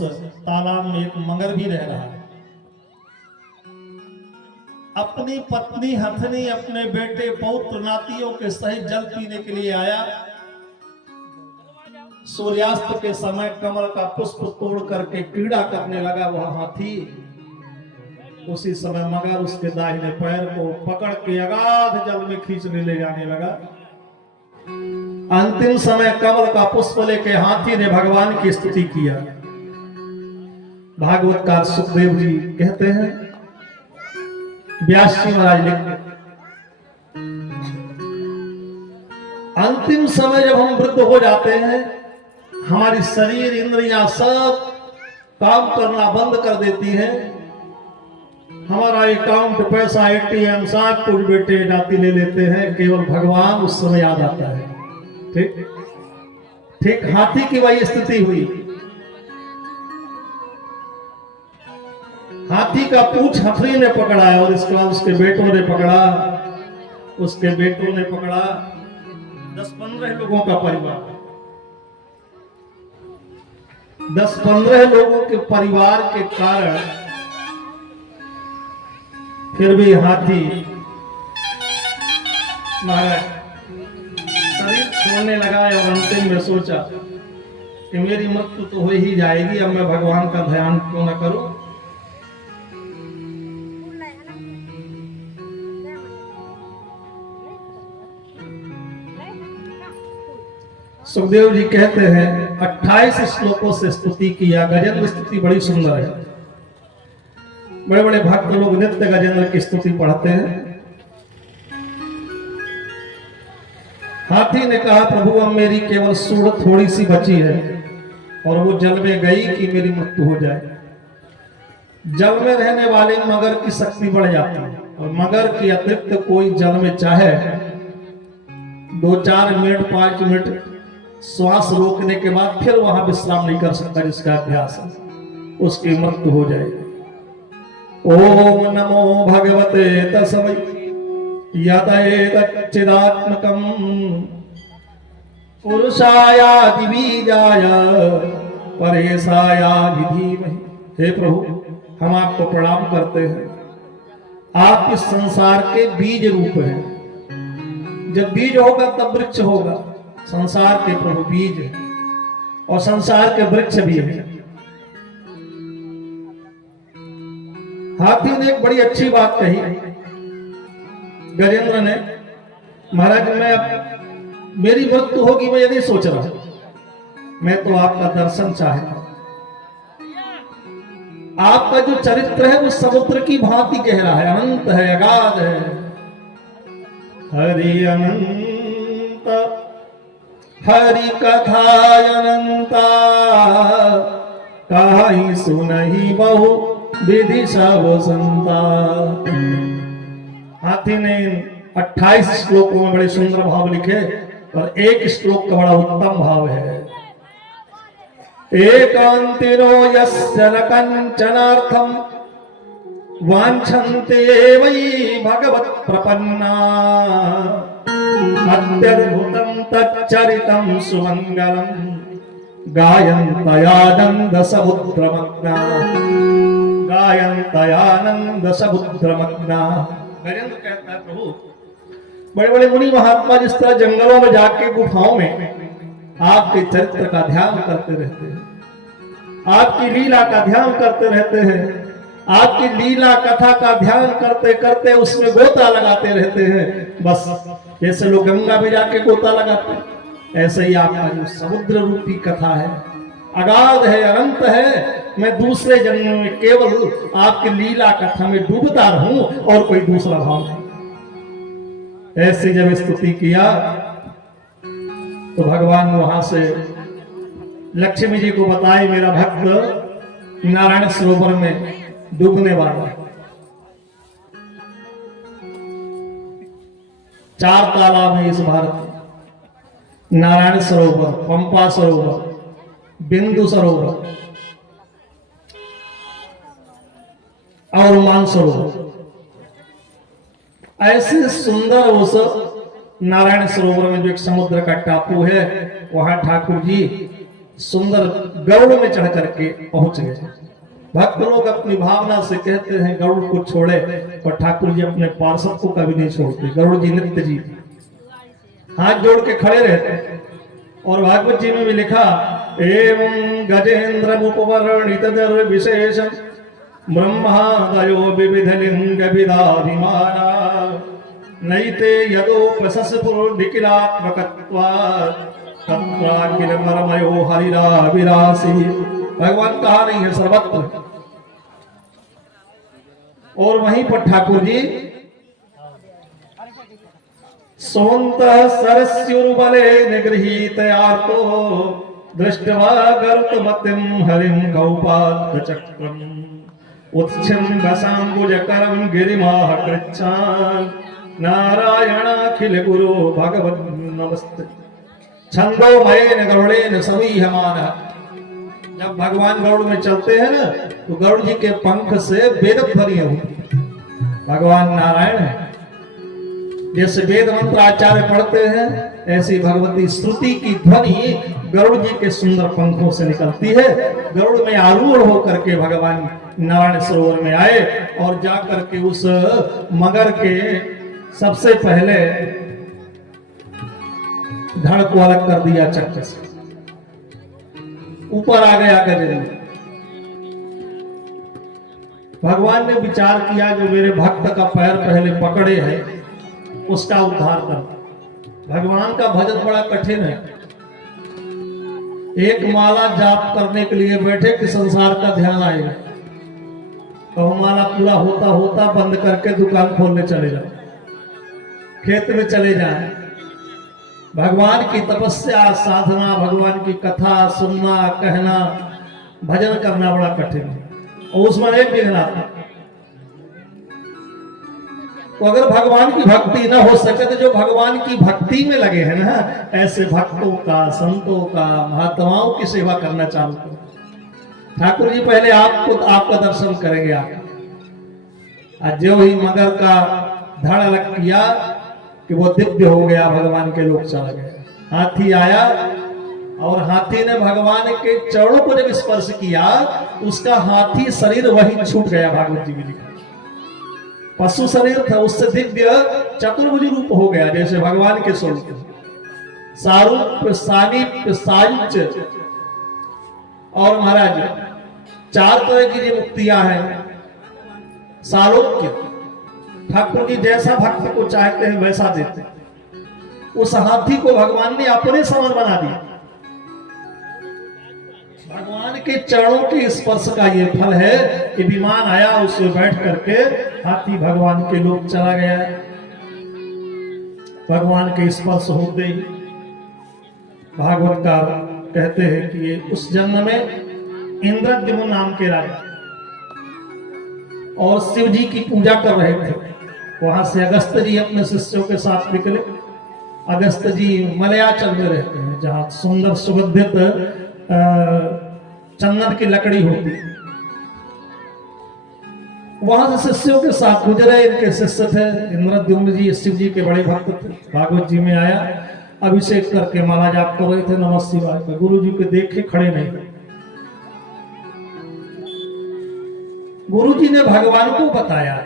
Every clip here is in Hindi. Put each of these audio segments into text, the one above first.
उस तालाब में एक मगर भी रह रहा है। अपनी पत्नी हथनी अपने बेटे पौत्र नातियों के सहित जल पीने के लिए आया। सूर्यास्त के समय कमल का पुष्प तोड़ करके क्रीड़ा करने लगा वह हाथी। उसी समय मगर उसके दाहिने पैर को पकड़ के अगाध जल में खींचने ले जाने लगा। अंतिम समय कमल का पुष्प लेके हाथी ने भगवान की स्तुति किया। भागवतकार सुखदेव जी कहते हैं, व्यास जी महाराज लिखते, अंतिम समय जब हम वृद्ध हो जाते हैं, हमारी शरीर इंद्रियां सब काम करना बंद कर देती हैं, हमारा अकाउंट पैसा एटीएम सब कुछ बेटे नाती ले लेते हैं, केवल भगवान उस समय याद आता है। ठीक ठीक हाथी की वही स्थिति हुई। हाथी का पूंछ हथनी ने पकड़ा है और इसके बाद उसके बेटों ने पकड़ा, उसके बेटों ने पकड़ा। 10-15 लोगों का परिवार, 10-15 लोगों के परिवार के कारण फिर भी हाथी महाराज शरीर छोड़ने लगा और अंतिम में सोचा कि मेरी मृत्यु तो हो ही जाएगी, अब मैं भगवान का ध्यान क्यों न करूं। सुखदेव जी कहते हैं 28 श्लोकों से स्तुति किया। गजेंद्र स्तुति बड़ी सुंदर है। बड़े बड़े भक्त लोग नित्य गजेंद्र की स्तुति पढ़ते हैं। हाथी ने कहा, प्रभु अब मेरी केवल सूढ़ थोड़ी सी बची है और वो जल में गई कि मेरी मृत्यु हो जाए। जल में रहने वाले मगर की शक्ति बढ़ जाती है और मगर की अतिरिक्त कोई जल में चाहे 2-4 मिनट 5 मिनट श्वास रोकने के बाद फिर वहां विश्राम नहीं कर सकता, जिसका अभ्यास है, उसकी मृत्यु हो जाएगी। ओम नमो भगवते तस्मै यतचिदात्मकं पुरुषायाधि बीजाय परेशायाधि धीमहि। हे प्रभु, हम आपको प्रणाम करते हैं। आप इस संसार के बीज रूप हैं। जब बीज होगा तब वृक्ष होगा। संसार के प्रभु बीज है और संसार के वृक्ष भी है। हाथी ने एक बड़ी अच्छी बात कही गजेंद्र ने, महाराज मैं मेरी मृत्यु होगी मैं ये नहीं सोच रहा, मैं तो आपका दर्शन चाहता हूं। आपका जो चरित्र है वो समुद्र की भांति गहरा है, अनंत है, अगाध है। हरि अनंत हरि कथा अनंता काहि सुनहि बहु विधि सब संता। हाथी ने 28 श्लोकों में बड़े सुंदर भाव लिखे और एक श्लोक का बड़ा उत्तम भाव है। एकांतिनो यस्य न कंचनार्थम वांछन्ते वै भगवत् प्रपन्ना अत्यद्भुतं तच्चरितं सुमंगलम् गायन्तयानंद समुद्रमग्ना गायन्तयानंद समुद्रमग्ना। गजेंद्र कहता है, प्रभु बड़े बड़े मुनि महात्मा जिस तरह जंगलों में जाके गुफाओं में आपके चरित्र का ध्यान करते रहते हैं, आपकी लीला का ध्यान करते रहते हैं, आपकी लीला कथा का ध्यान करते करते उसमें गोता लगाते रहते हैं। बस जैसे लोग गंगा में जाके गोता लगाते हैं, ऐसे ही आपका जो समुद्र रूपी कथा है, अगाध है, अनंत है। मैं दूसरे जन्म में केवल आपकी लीला कथा में डूबता रहूं और कोई दूसरा भाव नहीं। ऐसे जब स्तुति किया तो भगवान वहां से लक्ष्मी जी को बताए, मेरा भक्त नारायण सरोवर में डूबने वाला है। 4 तालाब है इस भारत में, नारायण सरोवर, पंपा सरोवर, बिंदु सरोवर और मानसरोवर। ऐसे सुंदर उस नारायण सरोवर में जो एक समुद्र का टापू है, वहां ठाकुर जी सुंदर गरुड़ में चढ़ करके पहुंच गए। भक्त लोग अपनी भावना से कहते हैं गरुड़ को छोड़े, पर ठाकुर जी अपने पार्षद को कभी नहीं छोड़ते। गरुड़ जी नित्य जी हाथ जोड़ के खड़े रहते। और भागवत जी में भी लिखा, एवं गजेंद्र उपवर्णित विशेष ब्रह्मादयो विविध लिंग विदाभिमाना नैते यदोपसस्फुर निखिलात्मकत्वात् तत्राखिल परमयो हरिराविरासी। भगवान कहा नहीं है सर्वत्र। और वहीं पर ठाकुर जी सोन्तः सरस्युर्बले निगृहीतयार्तो दृष्ट्वा गरुत्मतिं हरिं गौपादचक्रम् उत्छिन्नसाम्बुजकरं गिरिमाः कृच्छान् नारायणाखिल गुरो भगवन् नमस्ते। छंदोमयेन गरुड़ेन समीह्यमानः। जब भगवान गरुड़ में चलते हैं ना, तो गरुड़ जी के पंख से वेद ध्वनि होती। भगवान नारायण है। जैसे वेद मंत्र आचार्य पढ़ते हैं, ऐसी भगवती स्तुति की ध्वनि गरुड़ जी के सुंदर पंखों से निकलती है। गरुड़ में आरूढ़ होकर के भगवान नारायण सरोवर में आए और जाकर के उस मगर के सबसे पहले धड़ को अलग कर दिया चक्र से, ऊपर आ गया गजेंद्र। भगवान ने विचार किया, जो मेरे भक्त का पैर पहले पकड़े है उसका उद्धार कर। भगवान का भजन बड़ा कठिन है। एक माला जाप करने के लिए बैठे कि संसार का ध्यान आएगा, तो माला पूरा होता होता बंद करके दुकान खोलने चले जाओ, खेत में चले जाए। भगवान की तपस्या साधना, भगवान की कथा सुनना, कहना, भजन करना बड़ा कठिन है और उसमें एक विघ्न आता है। तो अगर भगवान की भक्ति ना हो सके, तो जो भगवान की भक्ति में लगे हैं ना, ऐसे भक्तों का, संतों का, महात्माओं की सेवा करना चालू करो। ठाकुर जी पहले आपका दर्शन करेंगे। आप जो ही मगर का धड़ अलग किया कि वो दिव्य हो गया, भगवान के लोग चला गया। हाथी आया और हाथी ने भगवान के चरणों को जब स्पर्श किया, उसका हाथी शरीर वही छूट गया। भागवत जी में लिखा, पशु शरीर था, उससे दिव्य चतुर्भुज रूप हो गया, जैसे भगवान के स्वरूप। सारूप, सामीप्य, सायुज्य और महाराज चार तरह की जो मुक्तियां हैं। सालोक्य, ठाकुर जी जैसा भक्त को चाहते हैं वैसा देते हैं। उस हाथी को भगवान ने अपने समान बना दिया। भगवान के चरणों के स्पर्श का ये फल है कि विमान आया, उससे बैठ करके हाथी भगवान के लोग चला गया। भगवान के स्पर्श होते ही भागवतकार कहते हैं कि ये उस जन्म में इंद्रद्युम्न नाम के राजा और शिव जी की पूजा कर रहे थे। वहां से अगस्त जी अपने शिष्यों के साथ निकले। अगस्त जी मलयाचल में रहते हैं, जहां सुंदर सुगंधित चंदन की लकड़ी होती। वहां से शिष्यों के साथ गुजरे। इनके शिष्य थे इंद्रद्युम्न जी, शिव जी के बड़े भक्त थे। भागवत जी में आया, अभिषेक करके माला जाप कर रहे थे नमः शिवाय का। गुरु जी को देखे खड़े नहीं। गुरु जी ने भगवान को बताया,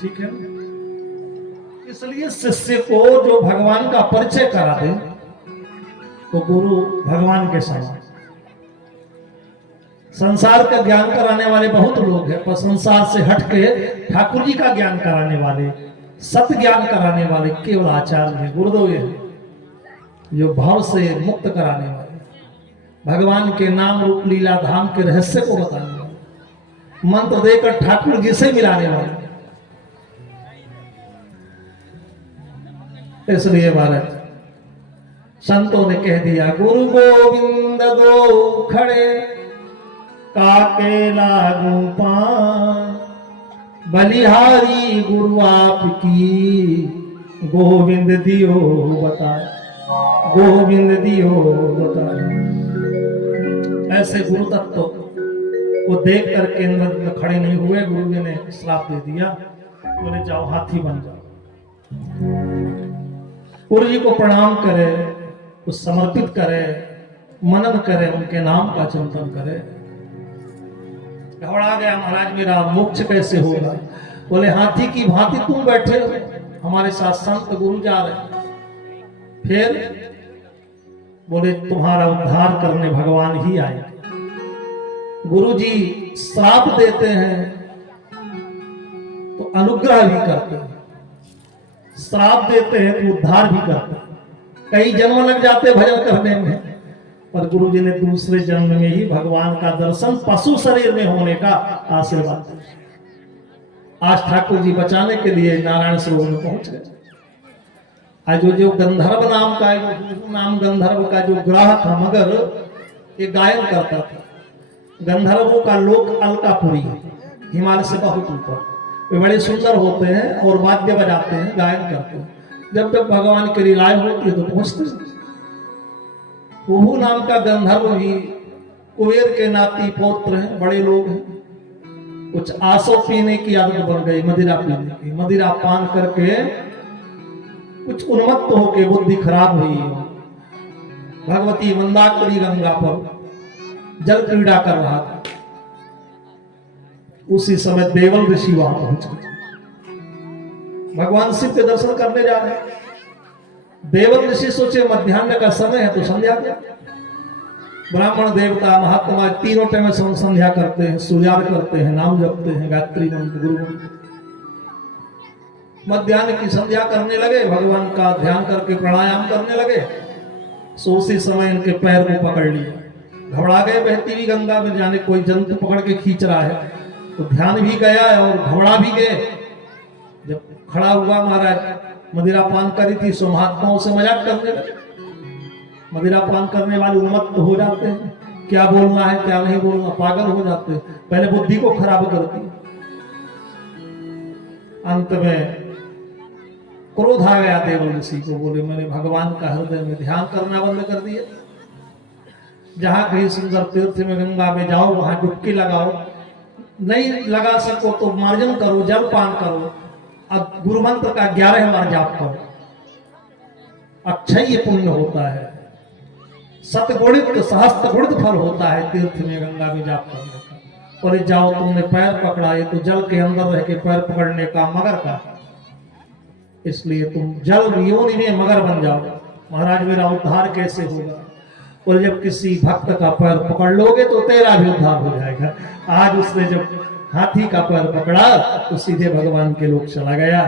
ठीक है। इसलिए शिष्य को जो भगवान का परिचय करा दे, तो गुरु भगवान के समान। संसार का ज्ञान कराने वाले बहुत लोग हैं, पर संसार से हटके ठाकुर जी का ज्ञान कराने वाले, सत्य ज्ञान कराने वाले केवल आचार्य हैं, गुरुदेव हैं, जो भाव से मुक्त कराने वाले, भगवान के नाम रूप लीला धाम के रहस्य को बताने वाले, मंत्र देकर ठाकुर जी से मिलाने वाले। इसलिए महाराज संतों ने कह दिया, गुरु गोविंद दो खड़े काके लागू पान, बलिहारी गुरु आपकी गोविंद दियो बता, गोविंद दियो बता। ऐसे गुरु तत्व को देख करके इंद्र खड़े नहीं हुए। गुरु जी ने श्राप दे दिया, बोले जाओ हाथी बन जाओ। गुरु जी को प्रणाम करे, कुछ समर्पित करे मनन करे, उनके नाम का चिंतन करे। घबरा गया महाराज, मेरा मोक्ष कैसे होगा? बोले हाथी की भांति तुम बैठे हो, हमारे साथ संत गुरु जा रहे। फिर बोले तुम्हारा उद्धार करने भगवान ही आए। गुरु जी श्राप देते हैं तो अनुग्रह भी करते हैं, श्राप देते हैं तो उद्धार भी करते हैं। कई जन्म लग जाते भजन करने में, पर गुरु जी ने दूसरे जन्म में ही भगवान का दर्शन पशु शरीर में होने का आशीर्वाद दिया। आज ठाकुर जी बचाने के लिए नारायण सरोवर में पहुंच गए। आज जो गंधर्व नाम का, नाम गंधर्व का जो ग्राह था मगर, ये गायन करता था। गंधर्वों का लोक अलकापुरी है, हिमालय से बहुत ऊपर। वे बड़े सुंदर होते हैं और वाद्य बजाते हैं, गायन करते हैं। जब तक भगवान की लीलाएं होती है तो पहुंचते हैं। कुहू नाम का गंधर्व भी कुबेर के नाती पौत्र हैं, बड़े लोग हैं। कुछ आसो पीने की आदत बन गई, मदिरा पीने की। मदिरा पान करके कुछ उन्मत्त होके बुद्धि खराब हुई। भगवती मंदाकिनी गंगा पर जल क्रीड़ा कर रहा था। उसी समय देवल ऋषि वहां पहुंच गए। भगवान शिव के दर्शन करने जा रहे हैं। देवल ऋषि सोचे मध्याह्न का समय है तो संध्या किया। ब्राह्मण देवता महात्मा तीनों टाइम संध्या करते हैं, सूर्यार्घ करते हैं, नाम जपते हैं, गायत्री मंत्र, गुरु मंत्र। मध्याह्न की संध्या करने लगे, भगवान का ध्यान करके प्राणायाम करने लगे। सो उसी समय इनके पैर को पकड़ लिया। घबरा गए, बहती हुई गंगा में जाने कोई जंतु पकड़ के खींच रहा है, तो ध्यान भी गया और घबरा भी गए। जब खड़ा हुआ महाराज, मदिरा पान करी थी, सो महात्माओं से मजाक करने लगे। मदिरा पान करने वाले उन्मत्त हो जाते हैं, क्या बोलना है क्या नहीं बोलना, पागल हो जाते हैं, पहले बुद्धि को खराब करती। अंत में क्रोध आ गया देवल ऋषि को। बोले मैंने भगवान का हृदय में ध्यान करना बंद कर दिया। जहां कहीं सुंदर तीर्थ में गंगा में जाओ, वहां डुबकी लगाओ, नहीं लगा सको तो मार्जन करो, जल पान करो, अब गुरु मंत्र का 11 बार जाप करो, अक्षय पुण्य होता है, शतगुणित सहस्त्रगुणित फल होता है तीर्थ में गंगा में जाप करने का। और जाओ तुमने पैर पकड़ा, ये तो जल के अंदर रह के पैर पकड़ने का मगर का, इसलिए तुम जल योनि में मगर बन जाओ। महाराज मेरा उद्धार कैसे होगा? और जब किसी भक्त का पैर पकड़ लोगे तो तेरा भी उद्धार हो जाएगा। आज उसने जब हाथी का पैर पकड़ा तो सीधे भगवान के लोक चला गया।